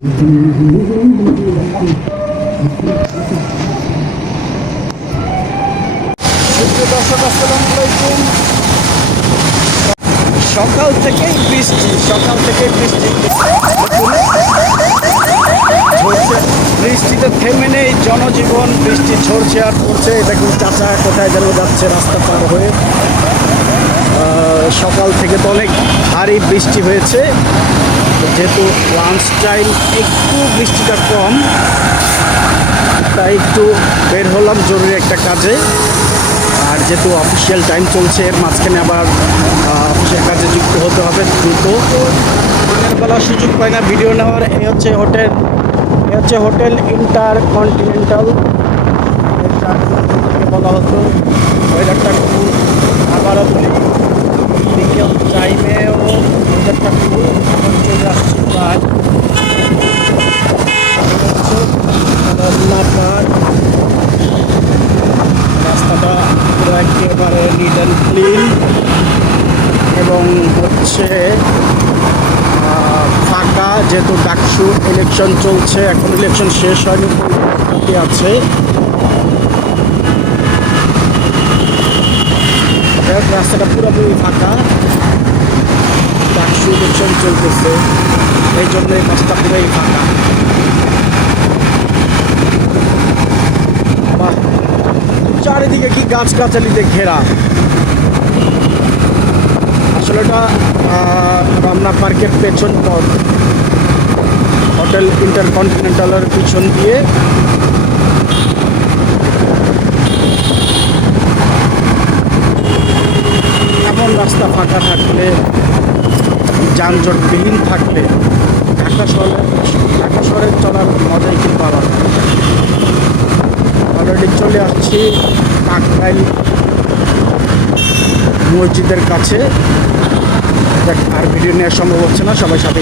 দর্শক আসসালামু আলাইকুম। সকাল থেকেই বৃষ্টি ঝরছে। বৃষ্টিতে থেমে নেই জনজীবন, বৃষ্টি ঝরছে আর পড়ছে। এটা কিন্তু চাচা কোথায় যেন যাচ্ছে রাস্তা পার হয়ে। সকাল থেকে তো অনেক ভারী বৃষ্টি হয়েছে, যেহেতু লাঞ্চ টাইম একটু বৃষ্টিটা কম, তাই একটু বের হলাম জরুরি একটা কাজে। আর যেহেতু অফিসিয়াল টাইম চলছে, এর মাঝখানে আবার অফিসের কাজে যুক্ত হতে হবে দ্রুত। দিনের বেলা সুযোগ পায় না ভিডিও নেওয়ার। এই হচ্ছে হোটেল ইন্টারকন্টিনেন্টাল বলা হতো। ওয়েদারটা খুব আবারও বিকেল টাইমেও ওয়েদারটা খুব এখন চলে আসছে প্রায় রাস্তাটা পুরো একেবারে নিট অ্যান্ড ক্লিন এবং হচ্ছে ফাঁকা, যেহেতু ডাকসু ইলেকশন চলছে, এখন ইলেকশন শেষ হয়নি, পরিস্থিতি আছে। রাস্তাটা পুরোপুরি ফাঁকা, ডাকসু ইলেকশন চলতেছে, এই জন্য এই রাস্তা পুরোই ফাঁকা। চারিদিকে কি গাছগাছালিতে ঘেরা। আসলে এটা রমনা পার্কের পেছন পথ, হোটেল ইন্টারকন্টিনেন্টালের পিছন দিয়ে। এমন রাস্তা ফাঁকা থাকলে, যানজটবিহীন থাকলে ঢাকা শহরে চলার মজাই কিন্তু আলাদা। অলরেডি চলে আসছি কাকরাইল মসজিদের কাছে। আর ভিডিও নেওয়া সম্ভব হচ্ছে না, সবাই সাথে